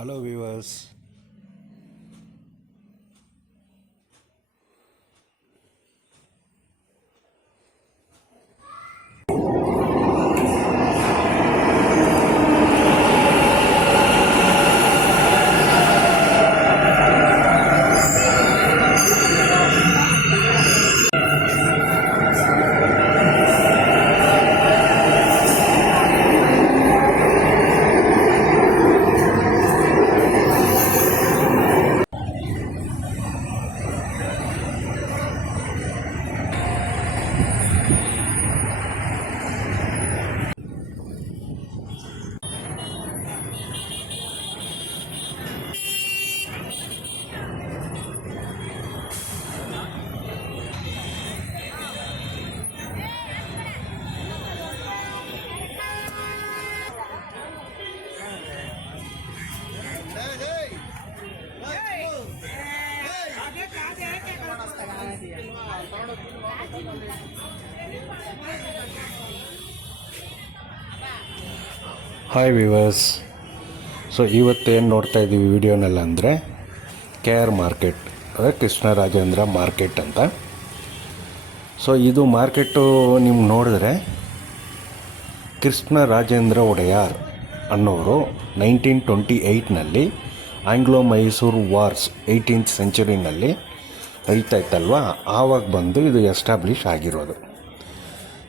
Hello viewers. Hi viewers. So ಇವತ್ತೇನು ನೋಡ್ತಾ ಇದ್ದೀವಿ ವಿಡಿಯೋನಲ್ಲಿ ಅಂದರೆ KR ಮಾರ್ಕೆಟ್, ಅದೇ ಕೃಷ್ಣರಾಜೇಂದ್ರ ಮಾರ್ಕೆಟ್ ಅಂತ. ಸೊ ಇದು ಮಾರ್ಕೆಟು ನೀವು ನೋಡಿದ್ರೆ ಕೃಷ್ಣರಾಜೇಂದ್ರ ಒಡೆಯಾರ್ ಅನ್ನೋರು 1928ನಲ್ಲಿ ಆಂಗ್ಲೋ ಮೈಸೂರು ವಾರ್ಸ್ 18th ಸೆಂಚುರಿನಲ್ಲಿ ನಡೀತಾ ಇತ್ತಲ್ವ, ಆವಾಗ ಬಂದು ಇದು ಎಸ್ಟಾಬ್ಲಿಷ್ ಆಗಿರೋದು.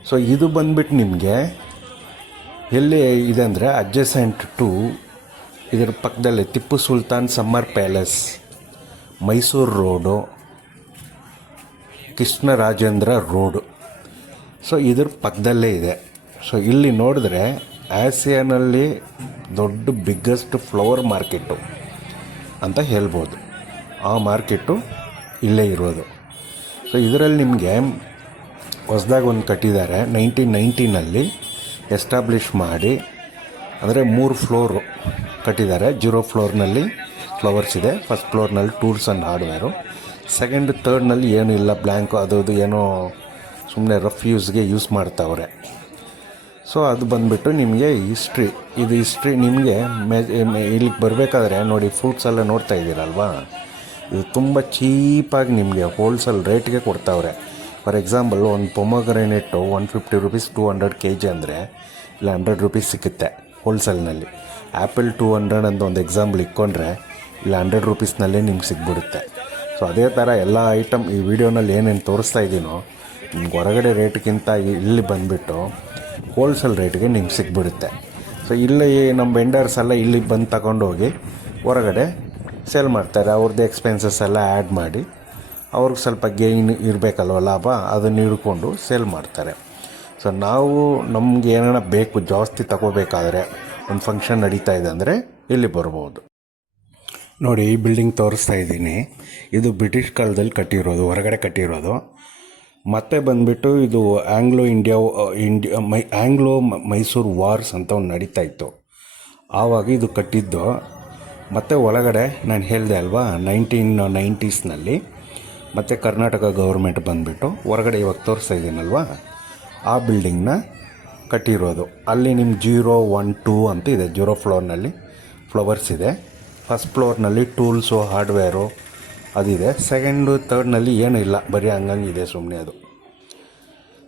ಸೊ ಇದು ಬಂದ್ಬಿಟ್ಟು ನಿಮಗೆ ಎಲ್ಲಿ ಇದೆ ಅಂದರೆ ಅಡ್ಜಸೆಂಟ್ ಟು ಇದರ ಪಕ್ಕದಲ್ಲೇ Tipu Sultan summer palace, Mysuru road, Krishnarajendra road. So ಇದ್ರ ಪಕ್ಕದಲ್ಲೇ ಇದೆ. ಸೊ ಇಲ್ಲಿ ನೋಡಿದ್ರೆ ಆಸಿಯಾನಲ್ಲಿ ದೊಡ್ಡ ಬಿಗ್ಗೆಸ್ಟ್ ಫ್ಲವರ್ ಮಾರ್ಕೆಟು ಅಂತ ಹೇಳ್ಬೋದು. ಆ ಮಾರ್ಕೆಟು ಇಲ್ಲೇ ಇರೋದು. ಸೊ ಇದರಲ್ಲಿ ನಿಮಗೆ ಹೊಸದಾಗಿ ಒಂದು ಕಟ್ಟಿದ್ದಾರೆ 1990ನಲ್ಲಿ ಎಸ್ಟಾಬ್ಲಿಷ್ ಮಾಡಿ, ಅಂದರೆ 3 ಫ್ಲೋರು ಕಟ್ಟಿದ್ದಾರೆ. 0 ಫ್ಲೋರ್ನಲ್ಲಿ ಫ್ಲವರ್ಸ್ ಇದೆ, ಫಸ್ಟ್ ಫ್ಲೋರ್ನಲ್ಲಿ ಟೂಲ್ಸ್ ಆ್ಯಂಡ್ ಹಾರ್ಡ್ವೇರು, ಸೆಕೆಂಡ್ ಥರ್ಡ್ನಲ್ಲಿ ಏನೂ ಇಲ್ಲ, ಬ್ಲ್ಯಾಂಕು ಅದು ಏನೋ ಸುಮ್ಮನೆ ರಫ್ ಯೂಸ್ಗೆ ಯೂಸ್ ಮಾಡ್ತಾವ್ರೆ. ಸೊ ಅದು ಬಂದುಬಿಟ್ಟು ನಿಮಗೆ ಹಿಸ್ಟ್ರಿ. ಇದು ಹಿಸ್ಟ್ರಿ ನಿಮಗೆ ಇಲ್ಲಿಗೆ ಬರಬೇಕಾದ್ರೆ ನೋಡಿ, ಫ್ರೂಟ್ಸ್ ಎಲ್ಲ ನೋಡ್ತಾ ಇದ್ದೀರಲ್ವಾ, ಇದು ತುಂಬ ಚೀಪಾಗಿ ನಿಮಗೆ ಹೋಲ್ಸೇಲ್ ರೇಟ್ಗೆ ಕೊಡ್ತಾವ್ರೆ. ಫಾರ್ ಎಕ್ಸಾಂಪಲ್ ಒಂದು ಪೊಮೊಗ್ರೆನೇಟು 150 ರುಪೀಸ್ 200 kg ಅಂದರೆ ಇಲ್ಲ 100 ರುಪೀಸ್ ಸಿಗುತ್ತೆ ಹೋಲ್ಸೇಲ್ನಲ್ಲಿ. ಆ್ಯಪಲ್ 200 ಅಂತ ಒಂದು ಎಕ್ಸಾಂಪಲ್ ಇಟ್ಕೊಂಡ್ರೆ ಇಲ್ಲ 100 ರುಪೀಸ್ನಲ್ಲೇ ನಿಮ್ಗೆ ಸಿಗ್ಬಿಡುತ್ತೆ. ಸೊ ಅದೇ ಥರ ಎಲ್ಲ ಐಟಮ್ ಈ ವಿಡಿಯೋನಲ್ಲಿ ಏನೇನು ತೋರಿಸ್ತಾ ಇದ್ದೀನೋ ನಿಮ್ಗೆ ಹೊರಗಡೆ ರೇಟ್ಗಿಂತ ಇಲ್ಲಿ ಬಂದುಬಿಟ್ಟು ಹೋಲ್ಸೇಲ್ ರೇಟ್ಗೆ ನಿಮ್ಗೆ ಸಿಗ್ಬಿಡುತ್ತೆ. ಸೊ ಇಲ್ಲಿ ನಮ್ಮ ವೆಂಡರ್ಸ್ ಎಲ್ಲ ಇಲ್ಲಿ ಬಂದು ತಗೊಂಡೋಗಿ ಹೊರಗಡೆ ಸೇಲ್ ಮಾಡ್ತಾರೆ. ಅವ್ರದ್ದು ಎಕ್ಸ್ಪೆನ್ಸಸ್ ಎಲ್ಲ ಆ್ಯಡ್ ಮಾಡಿ ಅವ್ರಿಗೆ ಸ್ವಲ್ಪ ಗೇಯ್ನ್ ಇರಬೇಕಲ್ವ, ಲಾಭ, ಅದನ್ನು ಹಿಡ್ಕೊಂಡು ಸೇಲ್ ಮಾಡ್ತಾರೆ. ಸೊ ನಾವು ನಮ್ಗೆ ಏನಾರ ಬೇಕು ಜಾಸ್ತಿ ತಗೋಬೇಕಾದ್ರೆ, ಒಂದು ಫಂಕ್ಷನ್ ನಡೀತಾ ಇದೆ ಅಂದರೆ ಇಲ್ಲಿ ಬರ್ಬೋದು. ನೋಡಿ ಈ ಬಿಲ್ಡಿಂಗ್ ತೋರಿಸ್ತಾ ಇದ್ದೀನಿ, ಇದು ಬ್ರಿಟಿಷ್ ಕಾಲದಲ್ಲಿ ಕಟ್ಟಿರೋದು, ಹೊರಗಡೆ ಕಟ್ಟಿರೋದು. ಮತ್ತೆ ಬಂದುಬಿಟ್ಟು ಇದು ಆಂಗ್ಲೋ ಮೈಸೂರು ವಾರ್ಸ್ ಅಂತ ಒಂದು ನಡೀತಾ ಇತ್ತು, ಆವಾಗ ಇದು ಕಟ್ಟಿದ್ದು. ಮತ್ತು ಒಳಗಡೆ ನಾನು ಹೇಳಿದೆ ಅಲ್ವಾ 1990ಸ್ನಲ್ಲಿ ಮತ್ತು ಕರ್ನಾಟಕ ಗೌರ್ಮೆಂಟ್ ಬಂದುಬಿಟ್ಟು ಹೊರಗಡೆ ಇವಾಗ ತೋರಿಸ್ತಾ ಇದ್ದೀನಲ್ವ, ಆ ಬಿಲ್ಡಿಂಗ್ನ ಕಟ್ಟಿರೋದು. ಅಲ್ಲಿ ನಿಮ್ಮ 0, 1, 2 ಅಂತ ಇದೆ. 0 ಫ್ಲೋರ್ನಲ್ಲಿ ಫ್ಲವರ್ಸ್ ಇದೆ, ಫಸ್ಟ್ ಫ್ಲೋರ್ನಲ್ಲಿ ಟೂಲ್ಸು ಹಾರ್ಡ್ವೇರು ಅದಿದೆ, ಸೆಕೆಂಡು ಥರ್ಡ್ನಲ್ಲಿ ಏನೂ ಇಲ್ಲ, ಬರೀ ಹಂಗಂಗಿದೆ ಸುಮ್ಮನೆ ಅದು.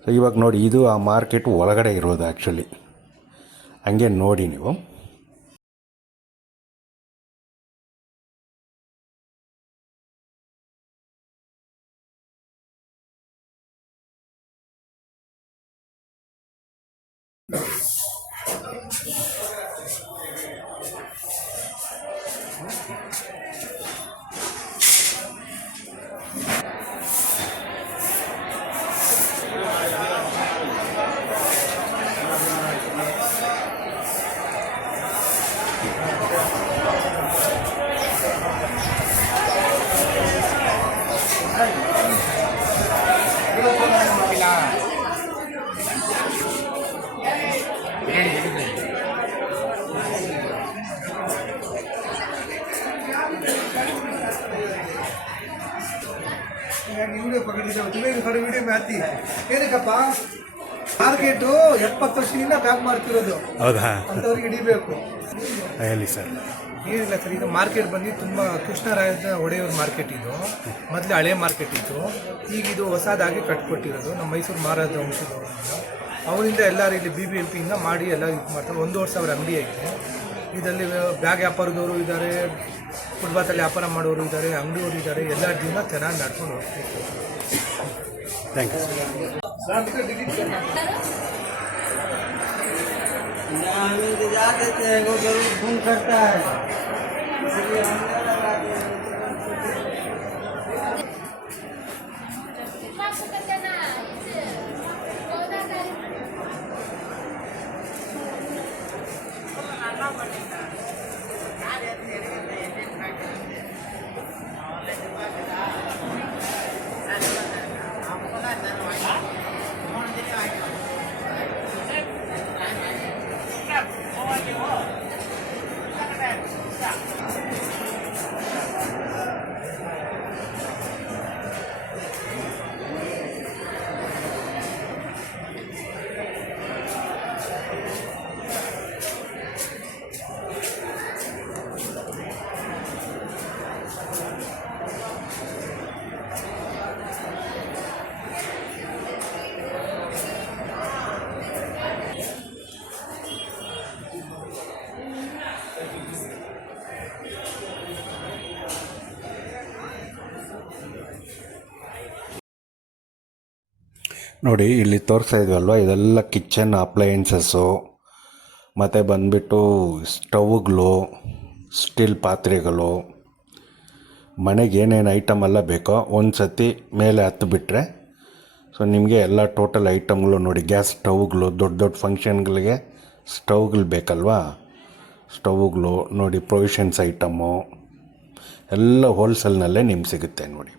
ಸೊ ಇವಾಗ ನೋಡಿ, ಇದು ಆ ಮಾರ್ಕೆಟ್ ಒಳಗಡೆ ಇರೋದು ಆ್ಯಕ್ಚುಲಿ. ಹಂಗೆ ನೋಡಿ ನೀವು. ವಿಡಿಯೋ ಮ್ಯಾತಿ ಏನಕ್ಕಪ್ಪ ಮಾರ್ಕೆಟು 70 ವರ್ಷದಿಂದ ಬ್ಯಾಕ್ ಮಾಡ್ತಿರೋದು, ಹೌದಾ, ಅಂತವ್ರಿಗೆ ಹಿಡಿಬೇಕು. ಹೇಳಿ ಸರ್. ಏನಿಲ್ಲ ಸರ್, ಇದು ಮಾರ್ಕೆಟ್ ಬಂದು ತುಂಬ ಕೃಷ್ಣರಾಜ ಒಡೆಯವ್ರ ಮಾರ್ಕೆಟ್ ಇದು. ಮೊದಲು ಹಳೆ ಮಾರ್ಕೆಟ್ ಇತ್ತು, ಈಗ ಇದು ಹೊಸದಾಗಿ ಕಟ್ಕೊಟ್ಟಿರೋದು ನಮ್ಮ ಮೈಸೂರು ಮಹಾರಾಜ ವಂಶದವರು. ಅವರಿಂದ ಎಲ್ಲರೂ ಇಲ್ಲಿ BBMPಯಿಂದ ಮಾಡಿ ಎಲ್ಲ ಇದು ಮಾಡ್ತಾರೆ. 1,500,000 ಅಂಗಡಿ ಐತೆ. ಇದರಲ್ಲಿ ಬ್ಯಾಗ್ ವ್ಯಾಪಾರದವರು ಇದ್ದಾರೆ, ಫುಟ್ಬಾತಲ್ಲಿ ವ್ಯಾಪಾರ ಮಾಡೋರು ಇದ್ದಾರೆ, ಅಂಗಡಿಯವರು ಇದ್ದಾರೆ. ಎಲ್ಲ ಜೀವನ ಚೆನ್ನಾಗಿ ನಡ್ಕೊಂಡು ಹೋಗ್ತಾರೆ. Thank you sir. हम इंतजार देते हैं, वो जरूर फोन करता है, इसलिए हमने लगा दिया। ನೋಡಿ, ಇಲ್ಲಿ ತೋರಿಸ್ತಾ ಇದ್ವಲ್ವ, ಇದೆಲ್ಲ ಕಿಚನ್ ಅಪ್ಲಯನ್ಸಸ್ಸು, ಮತ್ತು ಬಂದುಬಿಟ್ಟು ಸ್ಟವ್ಗಳು, ಸ್ಟೀಲ್ ಪಾತ್ರೆಗಳು, ಮನೆಗೆ ಏನೇನು ಐಟಮ್ ಎಲ್ಲ ಬೇಕೋ ಒಂದು ಸತಿ ಮೇಲೆ ಹತ್ತು ಬಿಟ್ಟರೆ ಸೊ ನಿಮಗೆ ಎಲ್ಲ ಟೋಟಲ್ ಐಟಮ್ಗಳು ನೋಡಿ. ಗ್ಯಾಸ್ ಸ್ಟವ್ಗಳು, ದೊಡ್ಡ ದೊಡ್ಡ ಫಂಕ್ಷನ್ಗಳಿಗೆ ಸ್ಟವ್ಗಳು ಬೇಕಲ್ವಾ, ಸ್ಟವ್ಗಳು ನೋಡಿ, ಪ್ರೊವಿಷನ್ಸ್ ಐಟಮ್ಮು ಎಲ್ಲ ಹೋಲ್ಸೇಲ್ನಲ್ಲೇ ನಿಮ್ಗೆ ಸಿಗುತ್ತೆ ನೋಡಿ.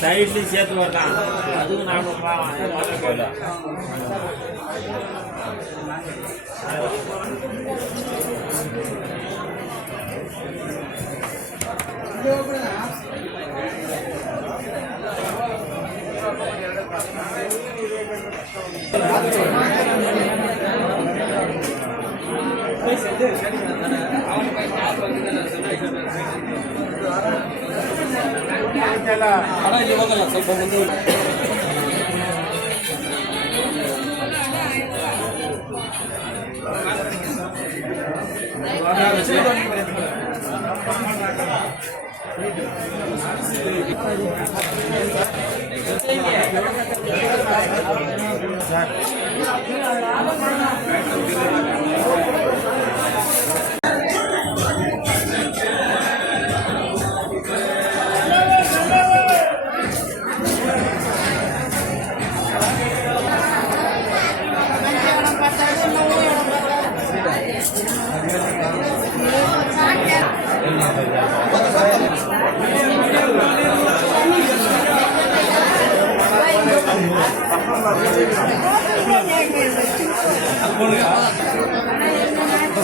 ಸೈಡ್ಲಿ ಸೇತುವಲ್ಲ ಅದು ನಾನು ಸ್ವಲ್ಪ ಮುಂದೆ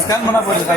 स्कैन बना पड़ेगा।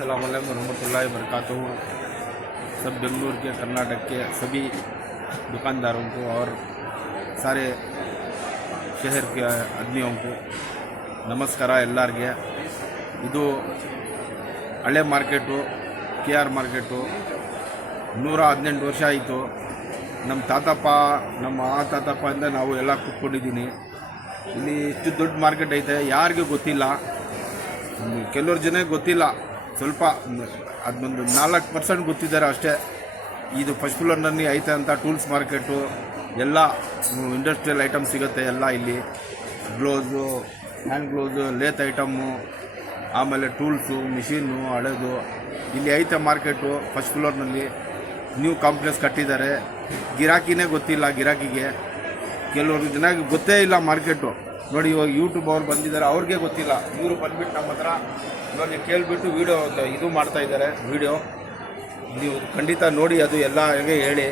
अस्सलाम वालेकुम रहमतुल्लाहि व बरकातहू। सब बेंगलुरु के, कर्नाटक के सभी दुकानदारों को और सारे शहर के आदमियों को ನಮಸ್ಕಾರ ಎಲ್ಲರಿಗೆ। ಇದು ಹಳೆ ಮಾರ್ಕೆಟು, ಕೆ ಆರ್ ಮಾರ್ಕೆಟು 118 ವರ್ಷ ಆಯಿತು. ನಮ್ಮ ತಾತಪ್ಪ, ನಮ್ಮ ತಾತಪ್ಪ ನಾವು ಎಲ್ಲ ಕೂತ್ಕೊಂಡಿದ್ದೀನಿ. ಇಲ್ಲಿ ಇಷ್ಟು ದೊಡ್ಡ ಮಾರ್ಕೆಟ್ ಐತೆ, ಯಾರಿಗೂ ಗೊತ್ತಿಲ್ಲ. ಕೆಲವ್ರು ಜನ ಗೊತ್ತಿಲ್ಲ, ಸ್ವಲ್ಪ ಅದೊಂದು 4% ಗೊತ್ತಿದ್ದಾರೆ ಅಷ್ಟೇ. ಇದು ಫಸ್ಟ್ ಫ್ಲೋರ್ನಲ್ಲಿ ಐತೆ ಅಂತ ಟೂಲ್ಸ್ ಮಾರ್ಕೆಟು, ಎಲ್ಲ ಇಂಡಸ್ಟ್ರಿಯಲ್ ಐಟಮ್ ಸಿಗುತ್ತೆ ಎಲ್ಲ ಇಲ್ಲಿ. Gloves, hand gloves, lathe item, ಆಮೇಲೆ ಟೂಲ್ಸು, ಮಿಷಿನ್ನು ಹಳೆದು ಇಲ್ಲಿ ಐತೆ ಮಾರ್ಕೆಟು. ಫಸ್ಟ್ ಫ್ಲೋರ್ನಲ್ಲಿ ನ್ಯೂ ಕಾಂಪ್ಲೆಕ್ಸ್ ಕಟ್ಟಿದ್ದಾರೆ. ಗಿರಾಕಿನೇ ಗೊತ್ತಿಲ್ಲ ಗಿರಾಕಿಗೆ. ಕೆಲವರು ಜನ ಗೊತ್ತೇ ಇಲ್ಲ ಮಾರ್ಕೆಟು. ನೋಡಿ ಇವಾಗ ಯೂಟ್ಯೂಬ್ ಅವ್ರು ಬಂದಿದ್ದಾರೆ, ಅವ್ರಿಗೆ ಗೊತ್ತಿಲ್ಲ. ಇವರು ಬಂದುಬಿಟ್ಟು ನಮ್ಮ ಹತ್ರ ನೋಡಿ ಕೇಳಿಬಿಟ್ಟು ವೀಡಿಯೋ ಇದು ಮಾಡ್ತಾಯಿದ್ದಾರೆ. ವೀಡಿಯೋ ನೀವು ಖಂಡಿತ ನೋಡಿ, ಅದು ಎಲ್ಲ ಹೇಗೆ ಹೇಳಿ.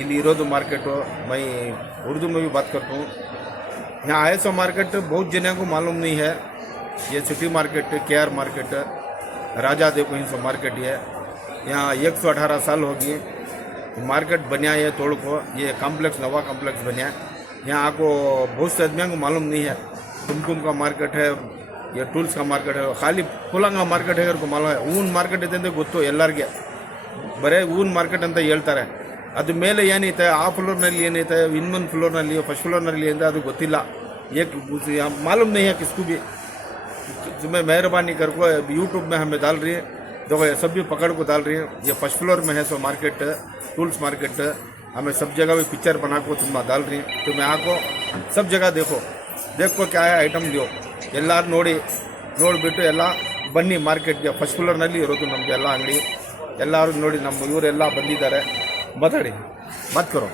ಇಲ್ಲಿ ಇರೋದು ಮಾರ್केटो मैं उर्दू में भी बात करता हूँ। यहाँ आए सो मार्केट बहुत जने को मालूम नहीं है। ये सिटी मार्केट, KR मार्केट, राजा देखो इन सो मार्केट है। यहाँ 118 साल होगी मार्केट बनिया है तोड़ को। ये कॉम्प्लेक्स नवा कॉम्प्लेक्स बनिया। यहाँ आपको बहुत से आदमियों को मालूम नहीं है। कुमकुम का मार्केट है, ये टूल्स का मार्केट है, खाली पुलंग मार्केट है को मालूम है। ऊन मार्केट ಇದೆ ಅಂತ ಗೊತ್ತು ಎಲ್ಲರಿಗೆ, ಬರೇ ಊನ್ ಮಾರ್ಕೆಟ್ ಅಂತ ಹೇಳ್ತಾರೆ. ಅದು ಮೇಲೆ ಏನೈತೆ, ಆ ಫ್ಲೋರ್ನಲ್ಲಿ ಏನೈತೆ, ಇನ್ನೊಂದು ಫ್ಲೋರ್ನಲ್ಲಿ, ಫಸ್ಟ್ फ्लोरನಲ್ಲಿ ಅಂತ ಅದು ಗೊತ್ತಿಲ್ಲ. एक मालूम नहीं है किसको भी। तुम्हें मेहरबानी करको यूट्यूब में हमें डाल रही है, देखो ये सब भी पकड़ को डाल रही है। ये फर्स्ट फ्लोर में है सो मार्केट, टूल्स मार्केट। हमें सब जगह भी पिक्चर बना को तुम डाल रही है। तो मैं आपको सब जगह देखो क्या है ಐಟಮ್ दियो ಎಲ್ಲರೂ ನೋಡಿಬಿಟ್ಟು ಎಲ್ಲ ಬನ್ನಿ ಮಾರ್ಕೆಟ್ಗೆ. ಫಸ್ಟ್ ಫ್ಲೋರ್ನಲ್ಲಿ ಇರೋದು ನಮಗೆ ಎಲ್ಲ ಅಂಗಡಿ. ಎಲ್ಲರೂ ನೋಡಿ, ನಮ್ಮ ಇವರೆಲ್ಲ ಬಂದಿದ್ದಾರೆ. ಮಾತಾಡಿ ಮಾತ್ಕರೋ.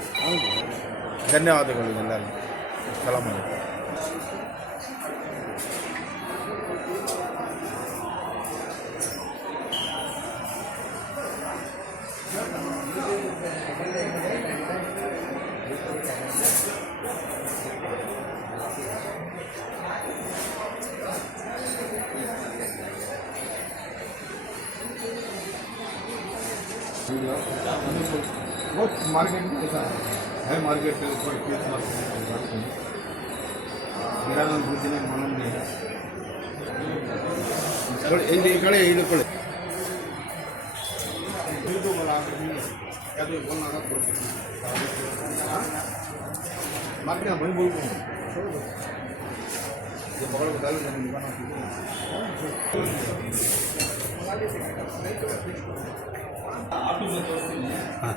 ಧನ್ಯವಾದಗಳು ಎಲ್ಲರಿಗೂ. ಸಲಾಮ್ ಅಲೈಕುಮ್. बहुत मार्केट में ऐसा है, मार्केट के ऊपर केस मार्केट मेरा नाम कुछ दिन मालूम नहीं है। ಈ ಕಡೆ ಹಿಡ್ಕೊಳ್ಳಿ. मार्केट वही बोल ये पकड़ को डाल हाँ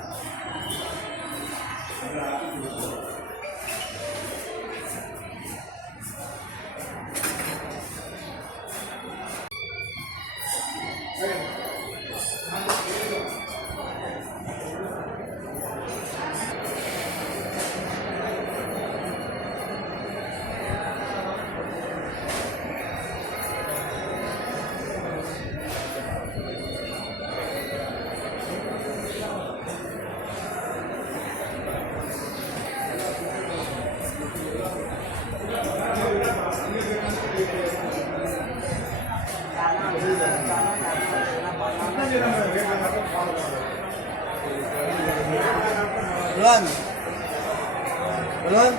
Belum.